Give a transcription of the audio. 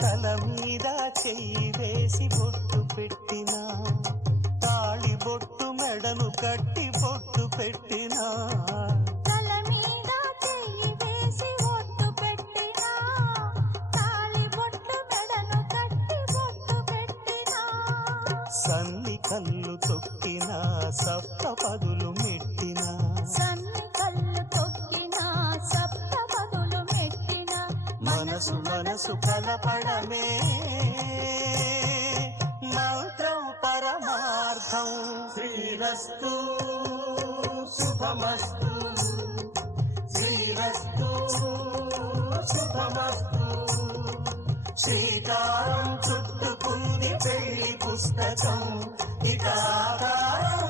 తల మీద చెయ్యి వేసి బొట్టు పెట్టినా, తాళి బొట్టు మెడను కట్టి బొట్టు పెట్టినా, తల మీద చెయ్యి వేసి బొట్టు పెట్టినా, తాళి బొట్టు మెడను కట్టి బొట్టు పెట్టినా, సన్ని కళ్ళు తొక్కినా సప్త పదులు మెట్టినా, సన్ని కళ్ళు తొక్కినా సప్త పదులు మెట్టినా, మనసు మనసు కలపడమే మంత్రం పరమార్థం. శ్రీరస్తు శుభమస్తు, శ్రీరస్తు శుభమస్తు. శ్రీకారం చుట్టుకుంది పెళ్లి పుస్తకం, ఇక ఆకారం